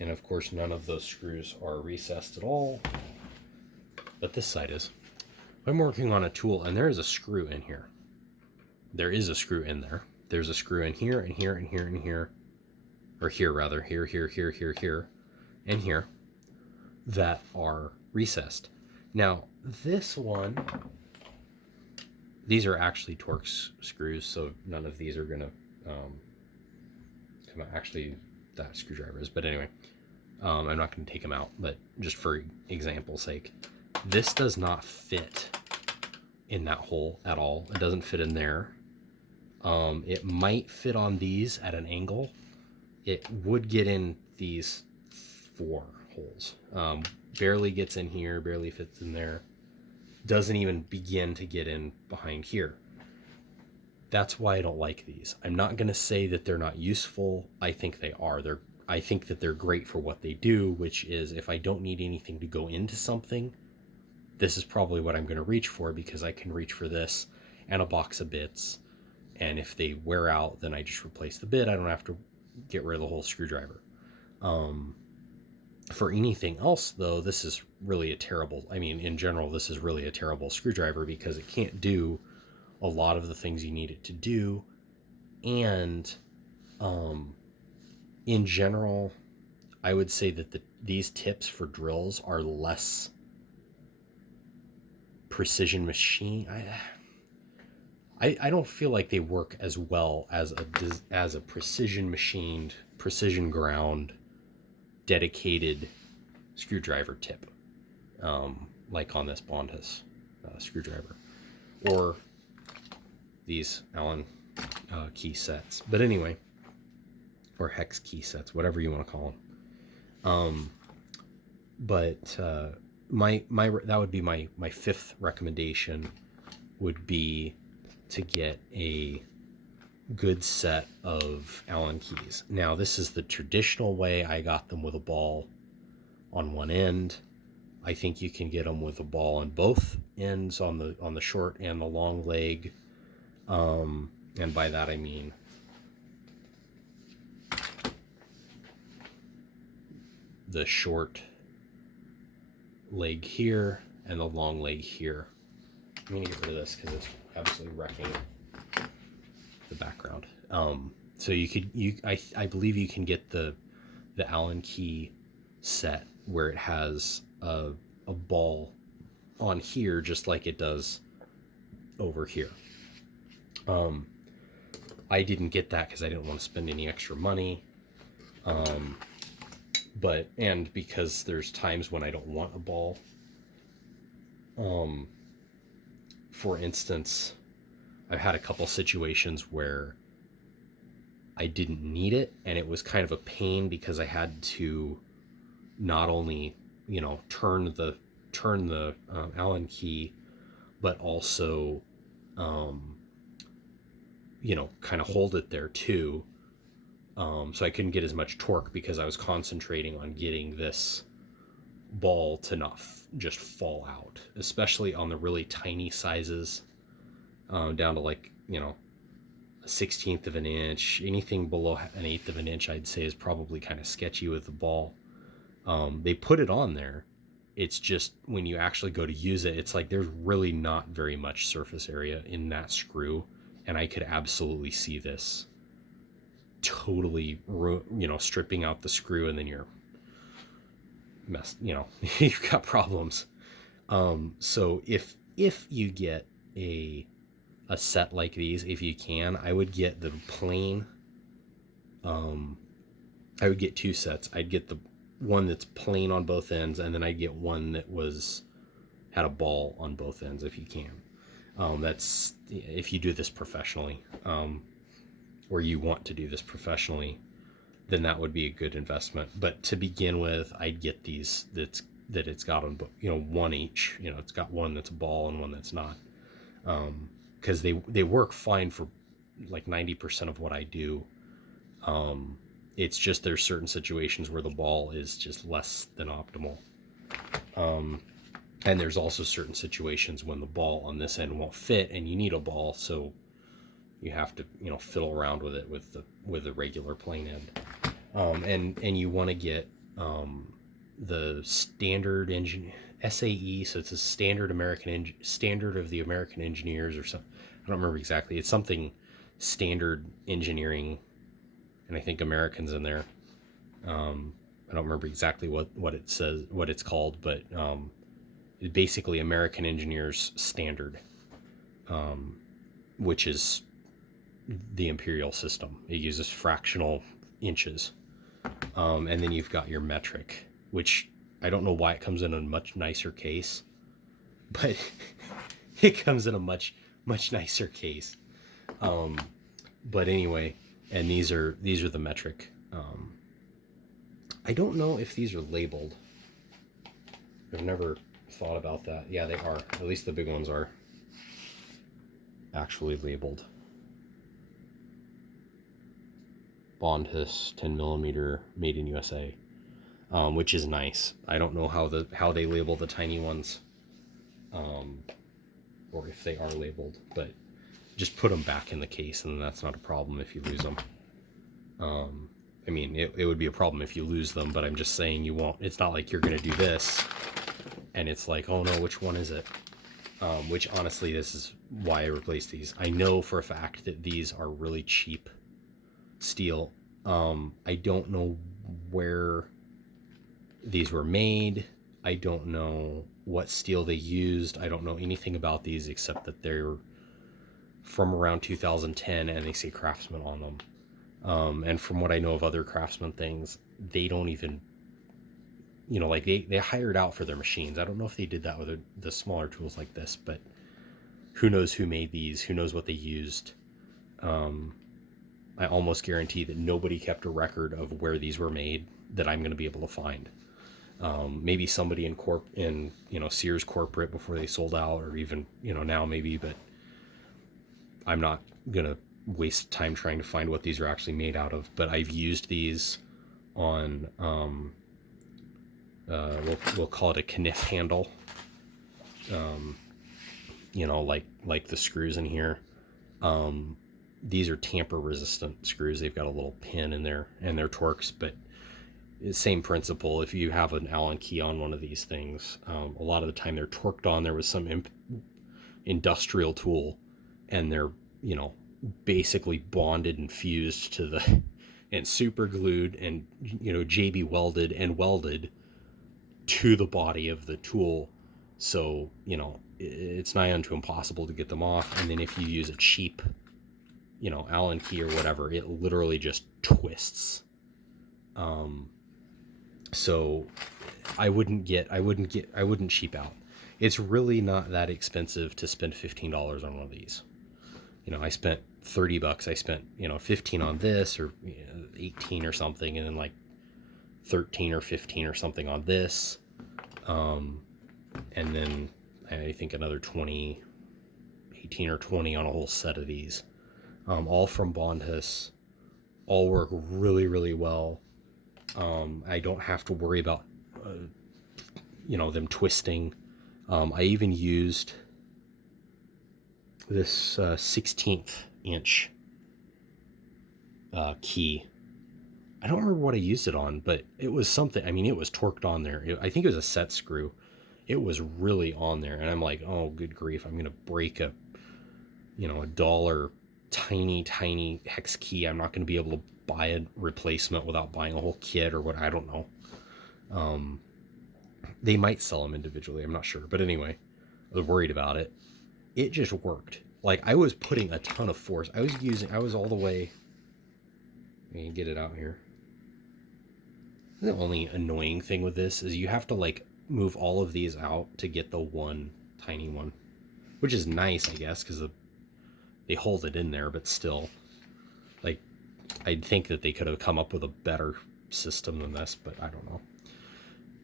And of course, none of those screws are recessed at all, but this side is. I'm working on a tool, and there is a screw in here. There is a screw in there. There's a screw in here, and here, and here, and here. Or here, rather. Here, here, here, here, here, and here. That are recessed. Now, this one, these are actually Torx screws, so none of these are going to come out. Actually, that screwdriver is. But anyway, I'm not going to take them out, but just for example's sake, this does not fit in that hole at all. It doesn't fit in there. It might fit on these at an angle. It would get in these 4 holes. Barely gets in here, barely fits in there. Doesn't even begin to get in behind here. That's why I don't like these. I'm not going to say that they're not useful. I think they are. I think that they're great for what they do, which is if I don't need anything to go into something, this is probably what I'm going to reach for, because I can reach for this and a box of bits. And if they wear out, then I just replace the bit. I don't have to get rid of the whole screwdriver. For anything else, though, this is really a terrible, in general, this is really a terrible screwdriver because it can't do a lot of the things you need it to do. And in general, I would say that these tips for drills are less precision machine. I don't feel like they work as well as a precision machined, precision ground, dedicated screwdriver tip, like on this Bondhus screwdriver, or these Allen key sets. But anyway, or hex key sets, whatever you want to call them. But that would be my 5th recommendation, would be to get a good set of Allen keys. Now, this is the traditional way. I got them with a ball on one end. I think you can get them with a ball on both ends, on the short and the long leg. And by that I mean the short leg here and the long leg here. I'm gonna get rid of this because it's absolutely wrecking the background. So I believe you can get the Allen key set where it has a ball on here just like it does over here. I didn't get that because I didn't want to spend any extra money. And because there's times when I don't want a ball. For instance, I've had a couple situations where I didn't need it, and it was kind of a pain because I had to not only, turn the Allen key, but also, kind of hold it there too. So I couldn't get as much torque because I was concentrating on getting this ball to not just fall out, especially on the really tiny sizes, down to like, a 1/16 of an inch. Anything below an 1/8 of an inch, I'd say, is probably kind of sketchy with the ball. They put it on there. It's just when you actually go to use it, it's like there's really not very much surface area in that screw, and I could absolutely see this totally, stripping out the screw, and then you're messed, you've got problems. So if you get a set like these, if you can, I would get the plain, I would get 2 sets. I'd get the one that's plain on both ends, and then I'd get one that had a ball on both ends if you can. That's if you do this professionally, or you want to do this professionally, then that would be a good investment. But to begin with, I'd get these that it's got on, one each. It's got one that's a ball and one that's not, because they work fine for like 90% of what I do. It's just there's certain situations where the ball is just less than optimal. And there's also certain situations when the ball on this end won't fit and you need a ball, so you have to, fiddle around with it with the regular plain end. And you want to get the standard engine SAE, so it's a standard standard of the American engineers or something. I don't remember exactly. It's something standard engineering, and I think Americans in there. I don't remember exactly what it says, what it's called, but it's basically American engineers standard, which is the imperial system. It uses fractional inches. And then you've got your metric, which I don't know why it comes in a much nicer case, but it comes in a much nicer case. But anyway, and these are the metric. I don't know if these are labeled. I've never thought about that. Yeah, they are. At least the big ones are actually labeled. Bondhus 10 millimeter, made in USA, which is nice. I don't know how they label the tiny ones, or if they are labeled, but just put them back in the case, and that's not a problem if you lose them. I mean, it would be a problem if you lose them, but I'm just saying you won't. It's not like you're gonna do this, and it's like, oh no, which one is it? Which honestly, this is why I replaced these. I know for a fact that these are really cheap steel. I don't know where these were made. I don't know what steel they used. I don't know anything about these except that they're from around 2010 and they say Craftsman on them. And from what I know of other Craftsman things, they don't even, like they hired out for their machines. I don't know if they did that with the smaller tools like this, but who knows who made these, who knows what they used. I almost guarantee that nobody kept a record of where these were made that I'm going to be able to find. Maybe somebody in Sears corporate before they sold out, or even now maybe, but I'm not gonna waste time trying to find what these are actually made out of. But I've used these on we'll call it a kniff handle. Like the screws in here. These are tamper resistant screws. They've got a little pin in there and they're Torx, but same principle. If you have an Allen key on one of these things, a lot of the time they're torqued on there with some industrial tool, and they're basically bonded and fused to the and super glued and JB welded and welded to the body of the tool. So it's nigh unto impossible to get them off. And then if you use a cheap Allen key or whatever, it literally just twists. So I wouldn't cheap out. It's really not that expensive to spend $15 on one of these. I spent $30. I spent 15 on this, or 18 or something, and then like 13 or 15 or something on this, and then I think another 18 or 20 on a whole set of these. All from Bondhus, all work really, really well. I don't have to worry about, them twisting. I even used this 16th inch key. I don't remember what I used it on, but it was something. I mean, it was torqued on there. I think it was a set screw. It was really on there, and I'm like, oh, good grief! I'm gonna break a $1 tiny hex key. I'm not going to be able to buy a replacement without buying a whole kit or what. I don't know. They might sell them individually. I'm not sure. But anyway, I was worried about it. It just worked. Like, I was putting a ton of force. I was all the way. Let me get it out here. The only annoying thing with this is you have to like move all of these out to get the one tiny one, which is nice, I guess, because they hold it in there, but still, like, I'd think that they could have come up with a better system than this, but I don't know.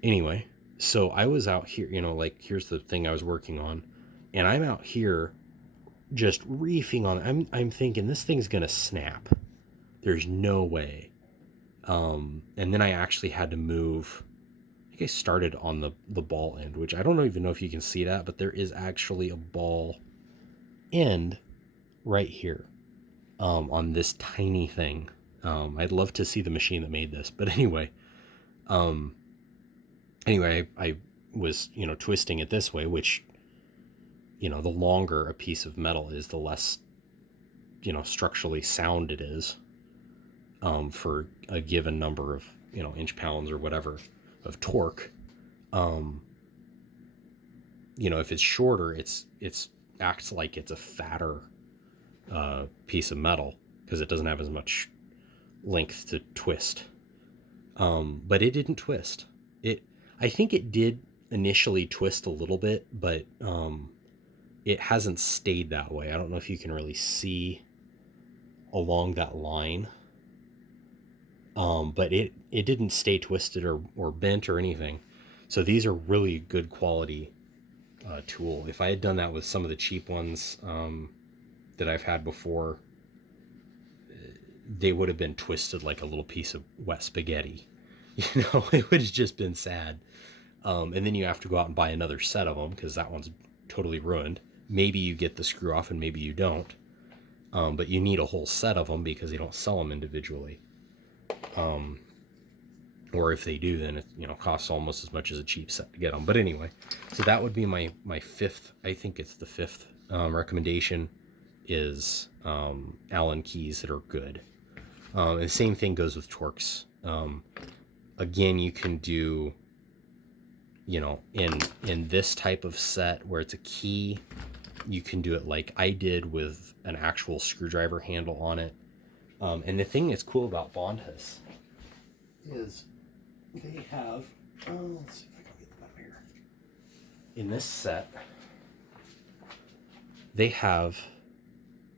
Anyway, so I was out here, like, here's the thing I was working on, and I'm out here just reefing on it. I'm thinking this thing's gonna snap. There's no way. And then I actually had to move. I think I started on the ball end, which I don't even know if you can see that, but there is actually a ball end right here, on this tiny thing. I'd love to see the machine that made this, but anyway, Anyway, I was, twisting it this way, which, the longer a piece of metal is, the less, structurally sound it is, for a given number of, inch pounds or whatever of torque. If it's shorter, it's acts like it's a fatter piece of metal because it doesn't have as much length to twist. But it didn't twist. I think it did initially twist a little bit, but it hasn't stayed that way. I don't know if you can really see along that line. But it didn't stay twisted or bent or anything. So these are really good quality tool. If I had done that with some of the cheap ones that I've had before, they would have been twisted like a little piece of wet spaghetti. It would have just been sad. And then you have to go out and buy another set of them because that one's totally ruined. Maybe you get the screw off and maybe you don't. But you need a whole set of them because they don't sell them individually. Or if they do, then it costs almost as much as a cheap set to get them. But anyway, so that would be my fifth. I think it's the fifth recommendation is Allen keys that are good. And the same thing goes with Torx. Again, you can do, in this type of set where it's a key, you can do it like I did with an actual screwdriver handle on it. And the thing that's cool about Bondhus is they have, let's see if I can get them out here. In this set, they have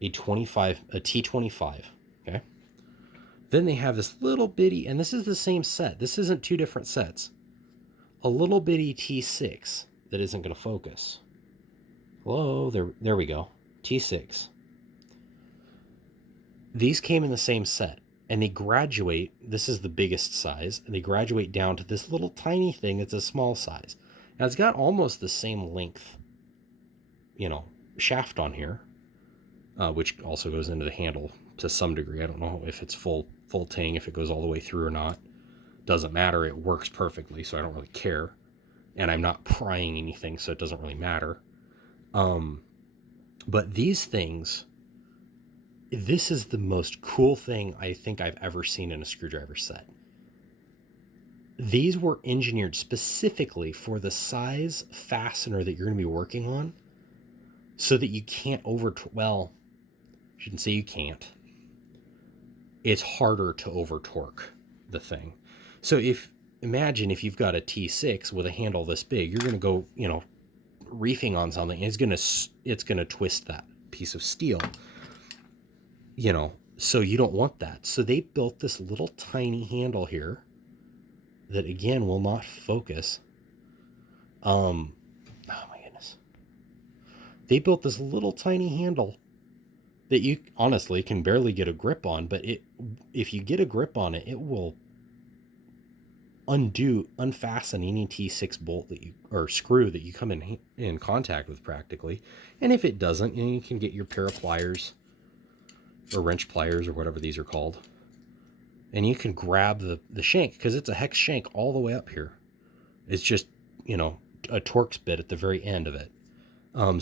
a T25, okay? Then they have this little bitty, and this is the same set. This isn't two different sets. A little bitty T6 that isn't going to focus. Hello, there we go. T6. These came in the same set, and they graduate. This is the biggest size, and they graduate down to this little tiny thing that's a small size. Now it's got almost the same length, shaft on here, which also goes into the handle to some degree. I don't know if it's full tang, if it goes all the way through or not. Doesn't matter. It works perfectly, so I don't really care. And I'm not prying anything, so it doesn't really matter. But these things, this is the most cool thing I think I've ever seen in a screwdriver set. These were engineered specifically for the size fastener that you're going to be working on, so that you can't well, I shouldn't say you can't. It's harder to over torque the thing. So imagine if you've got a T6 with a handle this big, you're going to go, reefing on something, and it's going to twist that piece of steel. So you don't want that. So they built this little tiny handle here that again will not focus. Oh my goodness. They built this little tiny handle that you honestly can barely get a grip on, but if you get a grip on it, it will unfasten any T6 bolt or screw that you come in contact with practically. And if it doesn't, you can get your pair of pliers or wrench pliers or whatever these are called, and you can grab the shank, because it's a hex shank all the way up here. It's just a Torx bit at the very end of it.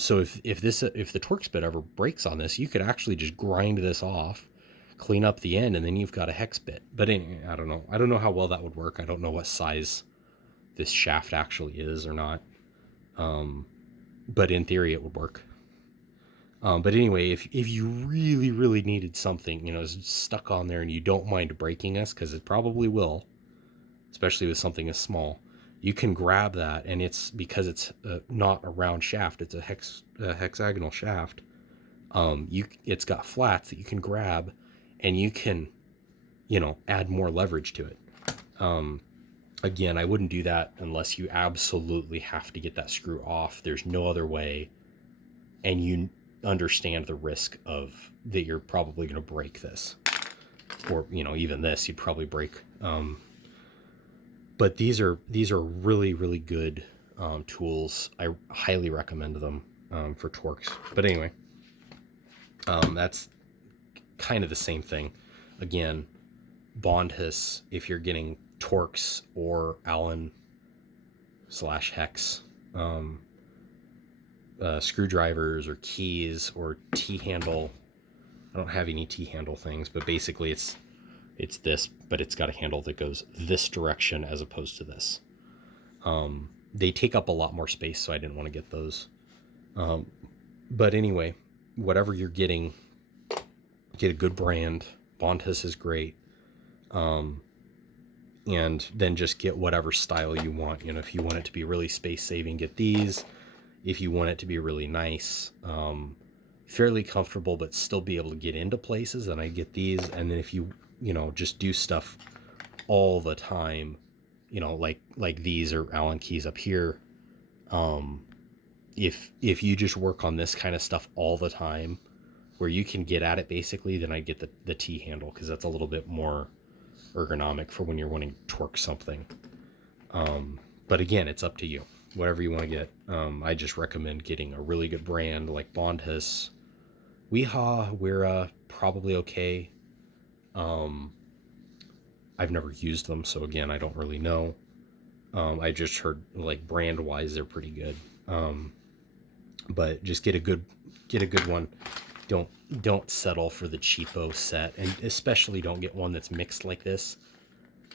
So if the Torx bit ever breaks on this, you could actually just grind this off, clean up the end, and then you've got a hex bit. But anyway, I don't know how well that would work. I don't know what size this shaft actually is or not. But in theory it would work. But anyway, if you really, really needed something, stuck on there and you don't mind breaking this, because it probably will, especially with something as small, you can grab that, and it's because it's not a round shaft, it's a hexagonal shaft. It's got flats that you can grab, and you can, add more leverage to it. Again, I wouldn't do that unless you absolutely have to get that screw off. There's no other way, and you understand the risk of that you're probably going to break this, or even this you'd probably break. But these are really, really good tools. I highly recommend them for Torx. But anyway, that's kind of the same thing. Again, Bondhus, if you're getting Torx or Allen / hex screwdrivers or keys or T-handle. I don't have any T-handle things, but basically it's this, but it's got a handle that goes this direction as opposed to this. They take up a lot more space, so I didn't want to get those. But anyway, whatever you're getting, get a good brand. Bondhus is great. And then just get whatever style you want. You know, if you want it to be really space saving, get these. If you want it to be really nice, fairly comfortable, but still be able to get into places, then I get these. And then if you just do stuff all the time, like these are Allen keys up here. If you just work on this kind of stuff all the time, where you can get at it basically, then I get the T handle, because that's a little bit more ergonomic for when you're wanting to torque something. But again, it's up to you, whatever you want to get. I just recommend getting a really good brand like Bondhus. Weehaw, Wera, probably okay. I've never used them, so again, I don't really know. I just heard, like, brand wise, they're pretty good. But just get a good one. Don't settle for the cheapo set, and especially don't get one that's mixed like this.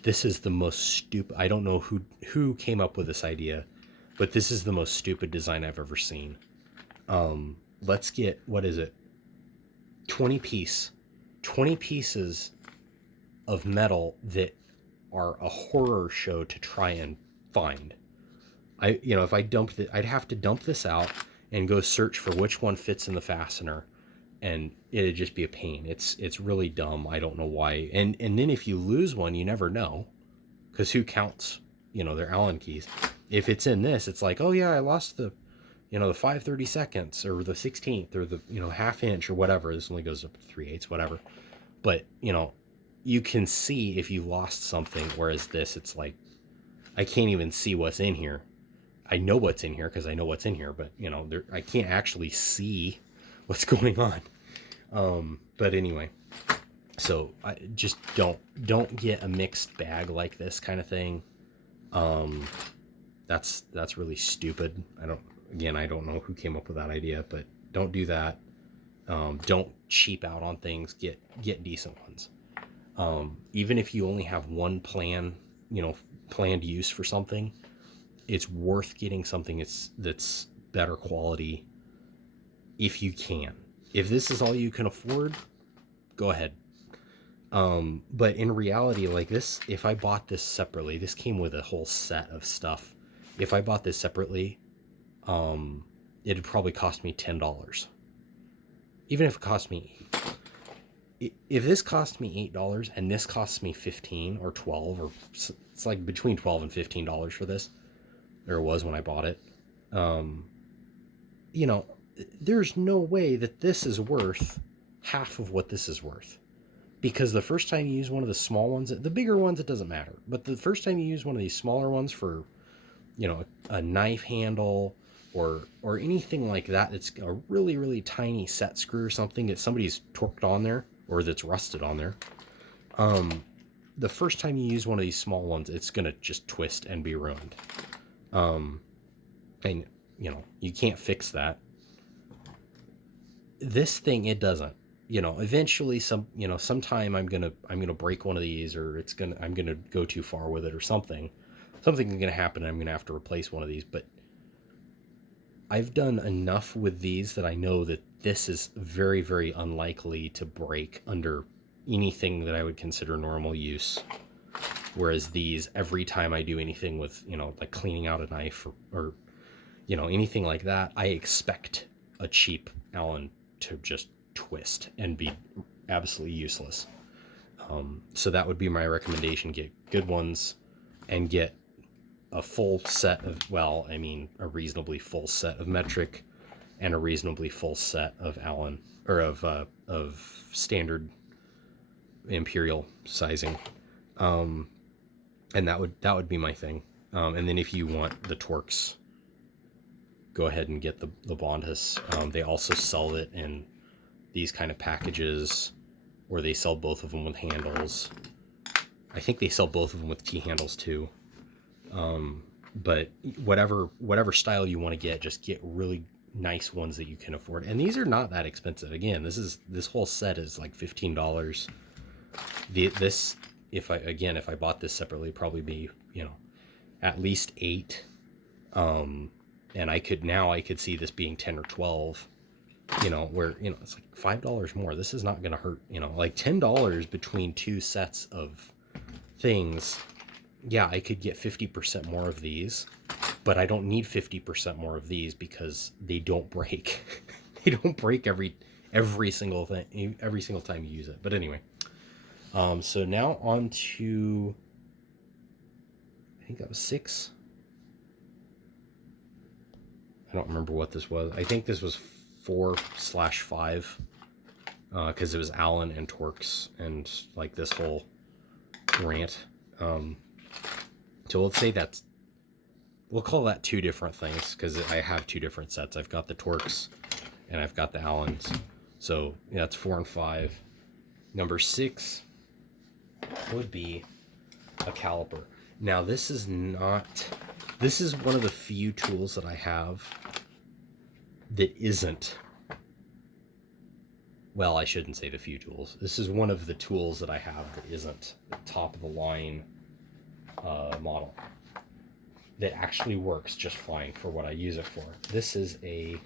This is the most stupid. I don't know who came up with this idea, but this is the most stupid design I've ever seen. Let's get, what is it? 20 pieces of metal that are a horror show to try and find. If I dumped it, I'd have to dump this out and go search for which one fits in the fastener, and it'd just be a pain. It's really dumb. I don't know why. And then if you lose one, you never know, because who counts, their Allen keys? If it's in this, it's like, oh yeah, I lost the 5/32 or the 16th or the ½ inch or whatever. This only goes up to 3/8, whatever. But you can see if you lost something, whereas this, it's like, I can't even see what's in here. I know what's in here because I know what's in here, but I can't actually see what's going on. But anyway, so I just don't get a mixed bag like this kind of thing. That's really stupid. I don't know who came up with that idea, but don't do that. Don't cheap out on things. Get decent ones. Even if you only have one planned use for something, it's worth getting something that's better quality if you can. If this is all you can afford, go ahead. But in reality, like this, if I bought this separately, this came with a whole set of stuff. If I bought this separately, it'd probably cost me $10. Even if it cost me if this cost me $8 and this costs me $15 or $12, or it's like between $12 and $15 for this, or it was when I bought it, there's no way that this is worth half of what this is worth. Because the first time you use one of the small ones, the bigger ones, it doesn't matter. But the first time you use one of these smaller ones for, a knife handle or anything like that, it's a really, really tiny set screw or something that somebody's torqued on there or that's rusted on there. The first time you use one of these small ones, it's going to just twist and be ruined. And, you can't fix that. This thing, it doesn't. Eventually sometime I'm gonna break one of these, or I'm gonna go too far with it, or something's gonna happen, and I'm gonna have to replace one of these. But I've done enough with these that I know that this is very, very unlikely to break under anything that I would consider normal use. Whereas these, every time I do anything with, like cleaning out a knife or anything like that, I expect a cheap Allen to just twist and be absolutely useless. So that would be my recommendation. Get good ones and get a full set of, a reasonably full set of metric and a reasonably full set of Allen, or of standard imperial sizing. And that would be my thing. And then if you want the Torx, go ahead and get the Bondhus. They also sell it in these kind of packages, or they sell both of them with handles. I think they sell both of them with T-handles too. But whatever style you want to get, just get really nice ones that you can afford. And these are not that expensive. Again, this whole set is like $15. This, if I bought this separately, it'd probably be, at least 8. And I could see this being 10 or 12, where, it's like $5 more. This is not going to hurt, like $10 between two sets of things. Yeah, I could get 50% more of these, but I don't need 50% more of these because they don't break. They don't break every single thing, every single time you use it. But anyway, so now on to, I think that was 6. I don't remember what this was. I think this was 4/5, because it was Allen and Torx and like this whole rant. So let's say we'll call that 2 different things, because I have 2 different sets. I've got the Torx and I've got the Allens. So yeah, that's 4 and 5. Number 6 would be a caliper. Now this is one of the few tools that I have that isn't, well, I shouldn't say the few tools. This is one of the tools that I have that isn't the top of the line model, that actually works just fine for what I use it for. This is I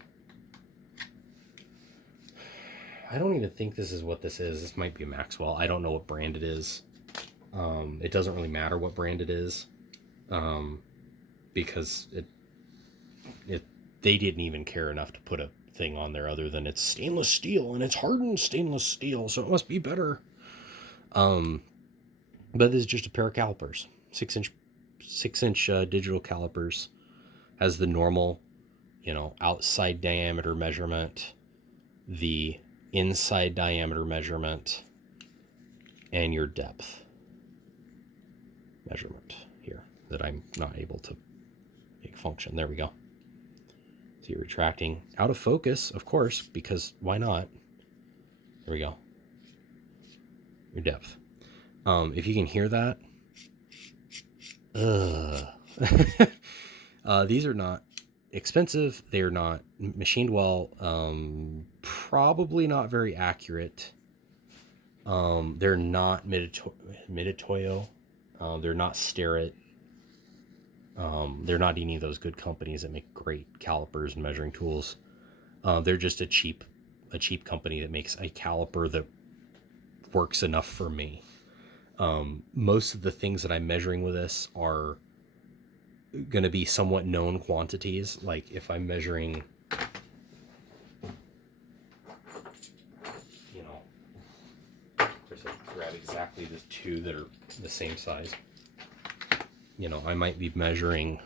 don't even think this is what this is. This might be a Maxwell. I don't know what brand it is. It doesn't really matter what brand it is, because they didn't even care enough to put a thing on there other than it's stainless steel and it's hardened stainless steel, so it must be better. But this is just a pair of calipers, 6-inch digital calipers. Has the normal, outside diameter measurement, the inside diameter measurement, and your depth measurement here that I'm not able to make function. There we go. So you're retracting out of focus, of course, because why not? There we go. Your depth. If you can hear that, these are not expensive. They are not machined well. Probably not very accurate. They're not Mitutoyo. They're not Starrett. They're not any of those good companies that make great calipers and measuring tools. They're just a cheap company that makes a caliper that works enough for me. Most of the things that I'm measuring with this are going to be somewhat known quantities. Like if I'm measuring, of course I grab exactly the 2 that are the same size. I might be measuring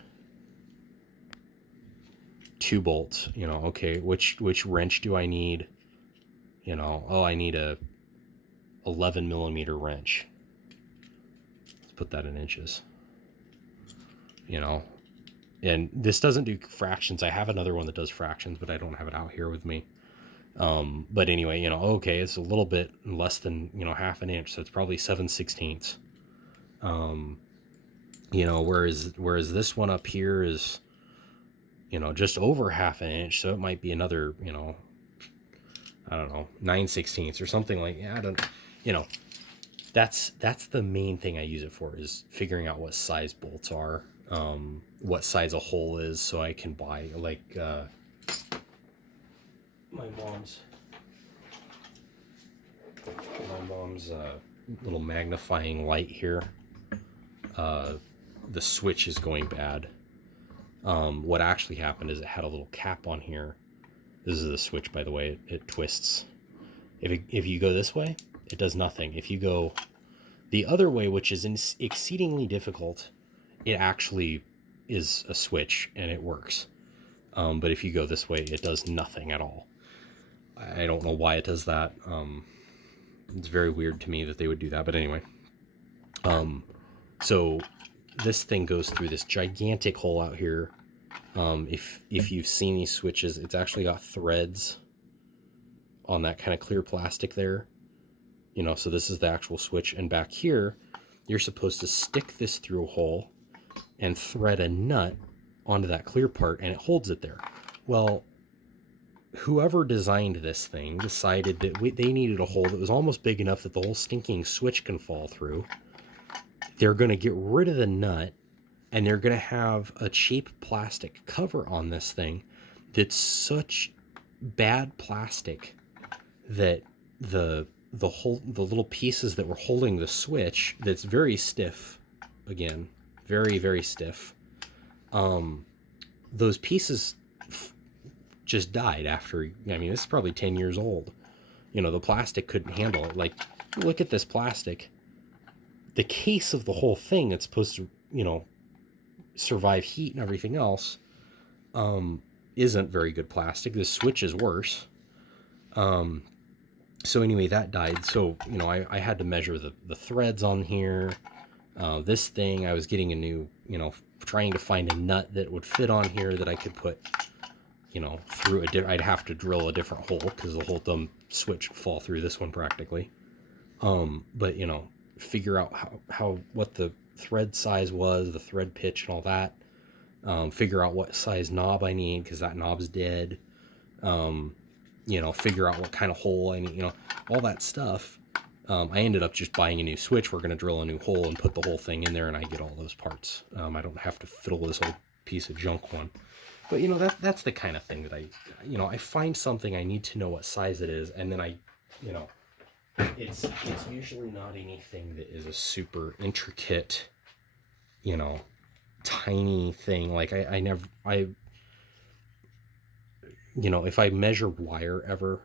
2 bolts, okay, which wrench do I need? I need a 11 millimeter wrench. Let's put that in inches. And this doesn't do fractions. I have another one that does fractions, but I don't have it out here with me. But anyway, okay, it's a little bit less than, half an inch, so it's probably 7/16. Whereas this one up here is, just over half an inch, so it might be another, I don't know, 9/16 or something like that. I don't, that's the main thing I use it for, is figuring out what size bolts are, what size a hole is, so I can buy, like, my mom's little magnifying light here. The switch is going bad. What actually happened is it had a little cap on here. This is the switch, by the way. It twists. If you go this way, it does nothing. If you go the other way, which is exceedingly difficult, it actually is a switch and it works. But if you go this way, it does nothing at all. I don't know why it does that. It's very weird to me that they would do that. But anyway, so this thing goes through this gigantic hole out here. If you've seen these switches, it's actually got threads on that kind of clear plastic there. So this is the actual switch, and back here you're supposed to stick this through a hole and thread a nut onto that clear part, and it holds it there. Well, whoever designed this thing decided that they needed a hole that was almost big enough that the whole stinking switch can fall through. They're going to get rid of the nut, and they're going to have a cheap plastic cover on this thing that's such bad plastic that the little pieces that were holding the switch, that's very stiff, again, very, very stiff, those pieces just died after, I mean, this is probably 10 years old. You know, the plastic couldn't handle it. Like, look at this plastic. The case of the whole thing that's supposed to, you know, survive heat and everything else, isn't very good plastic. This switch is worse. So anyway, that died. So, you know, I had to measure the threads on here. This thing, I was getting a new, you know, trying to find a nut that would fit on here that I could put, you know, through I'd have to drill a different hole because the whole dumb switch would fall through this one practically. But, you know, figure out what the thread size was, the thread pitch and all that. Figure out what size knob I need because that knob's dead. You know, figure out what kind of hole I need, you know, all that stuff. I ended up just buying a new switch. We're going to drill a new hole and put the whole thing in there, and I get all those parts. I don't have to fiddle this old piece of junk one. But, you know, that's the kind of thing that I find something, I need to know what size it is, and then you know, it's usually not anything that is a super intricate, you know, tiny thing. Like you know, if I measure wire ever,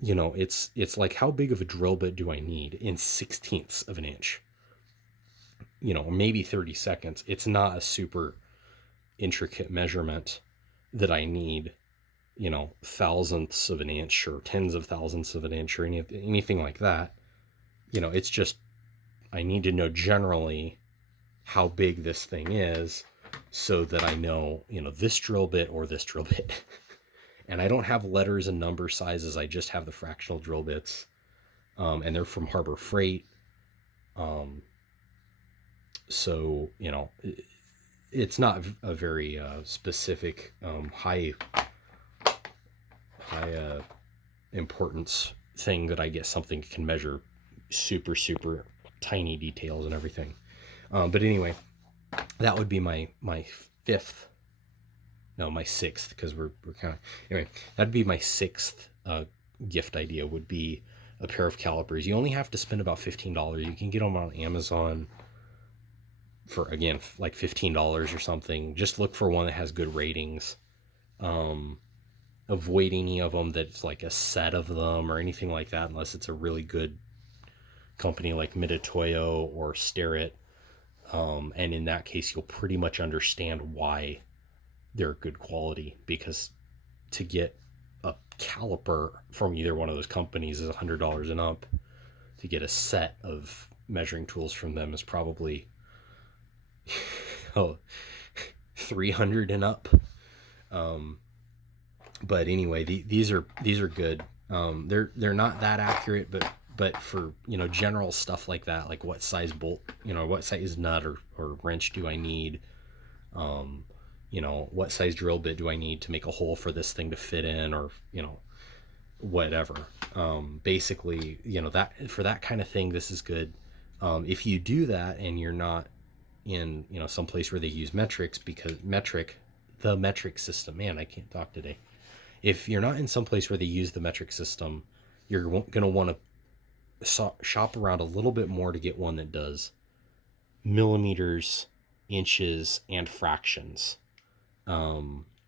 you know, it's like, how big of a drill bit do I need in 1/16 of an inch? You know, maybe 30 seconds. It's not a super intricate measurement that I need, you know, thousandths of an inch or tens of thousandths of an inch or anything like that. You know, it's just, I need to know generally how big this thing is so that I know, you know, this drill bit or this drill bit. And I don't have letters and number sizes. I just have the fractional drill bits. And they're from Harbor Freight. So, you know, it's not a very specific, high importance thing that I get something can measure super, super tiny details and everything. But anyway, that would be my fifth. No, my sixth, because we're kind of, anyway, that'd be my sixth gift idea, would be a pair of calipers. You only have to spend about $15. You can get them on Amazon for, again, like $15 or something. Just look for one that has good ratings. Avoid any of them that's like a set of them or anything like that, unless it's a really good company like Mitutoyo or Starrett. And in that case, you'll pretty much understand why they're good quality, because to get a caliper from either one of those companies is $100 and up. To get a set of measuring tools from them is probably $300 and up. But anyway, these are good. They're not that accurate, but for, you know, general stuff like that, like what size bolt, you know, what size nut or wrench do I need? You know, what size drill bit do I need to make a hole for this thing to fit in, or, you know, whatever. Basically, you know, that for that kind of thing, this is good. If you do that and you're not in, you know, some place where they use metrics, because the metric system, man, I can't talk today. If you're not in some place where they use the metric system, you're going to want to shop around a little bit more to get one that does millimeters, inches, and fractions.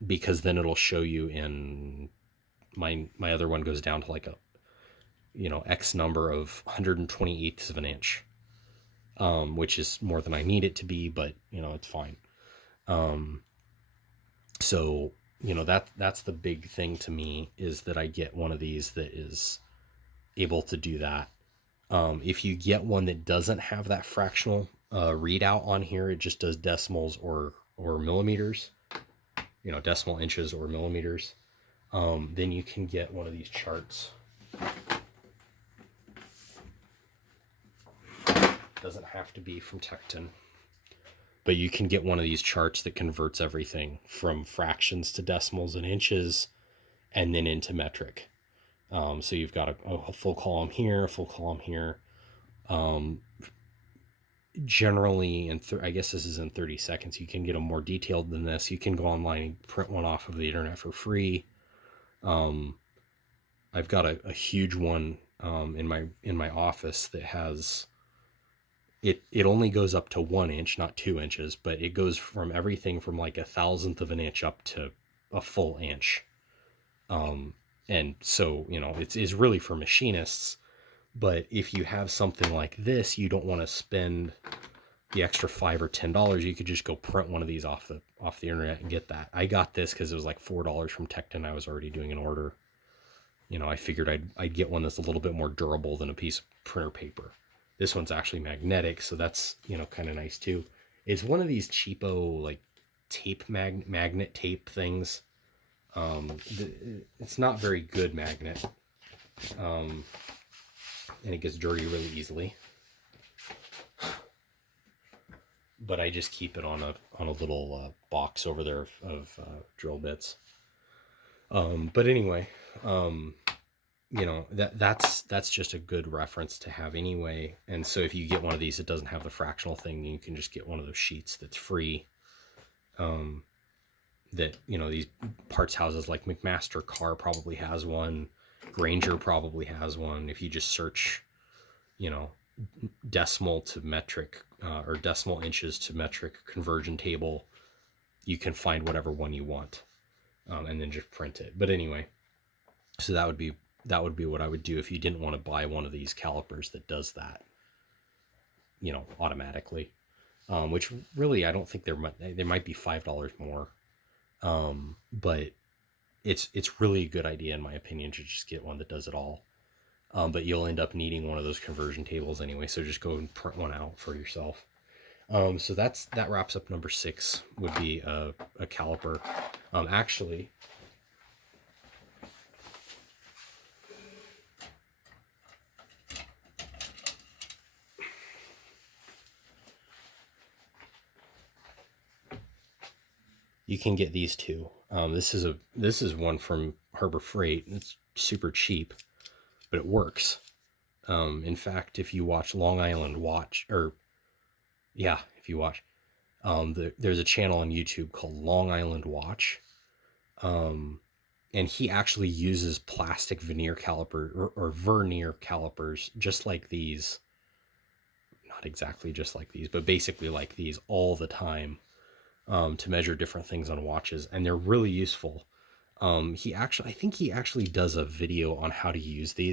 Because then it'll show you in my other one goes down to like a, you know, X number of 128ths of an inch, which is more than I need it to be, but, you know, it's fine. So, you know, that's the big thing to me, is that I get one of these that is able to do that. If you get one that doesn't have that fractional readout on here, it just does decimals or millimeters, you know, decimal inches or millimeters, then you can get one of these charts. doesn't have to be from Tecton. But you can get one of these charts that converts everything from fractions to decimals and inches and then into metric. So you've got a full column here, a full column here. Generally, I guess this is in 30 seconds, you can get them more detailed than this. You can go online and print one off of the internet for free. I've got a huge one in my office that has... It only goes up to 1 inch, not 2 inches, but it goes from everything from like 1/1000 of an inch up to a full inch. And so, it's really for machinists. But if you have something like this, you don't want to spend the extra $5 or $10. You could just go print one of these off the internet and get that. I got this because it was like $4 from Tecton. I was already doing an order. I figured I'd get one that's a little bit more durable than a piece of printer paper. This one's actually magnetic, so that's, kind of nice too. It's one of these cheapo, like, tape magnet tape things. It's not very good magnet. And it gets dirty really easily. But I just keep it on a little box over there of drill bits. But anyway, that's just a good reference to have anyway. And so if you get one of these that doesn't have the fractional thing, you can just get one of those sheets that's free. That, these parts houses like McMaster Car probably has one. Granger probably has one. If you just search, decimal to metric, or decimal inches to metric conversion table, you can find whatever one you want, and then just print it. But anyway, so that would be what I would do if you didn't want to buy one of these calipers that does that, automatically. Which really, I don't think there might be $5 more. But it's really a good idea, in my opinion, to just get one that does it all. But you'll end up needing one of those conversion tables anyway, so just go and print one out for yourself. So that wraps up number 6, would be a caliper. Actually, you can get these two. This is one from Harbor Freight. It's super cheap, but it works. In fact, if you watch Long Island Watch, if you watch, there's a channel on YouTube called Long Island Watch, and he actually uses plastic veneer caliper or vernier calipers, just like these. Not exactly just like these, but basically like these all the time, to measure different things on watches, and they're really useful. I think he actually does a video on how to use these.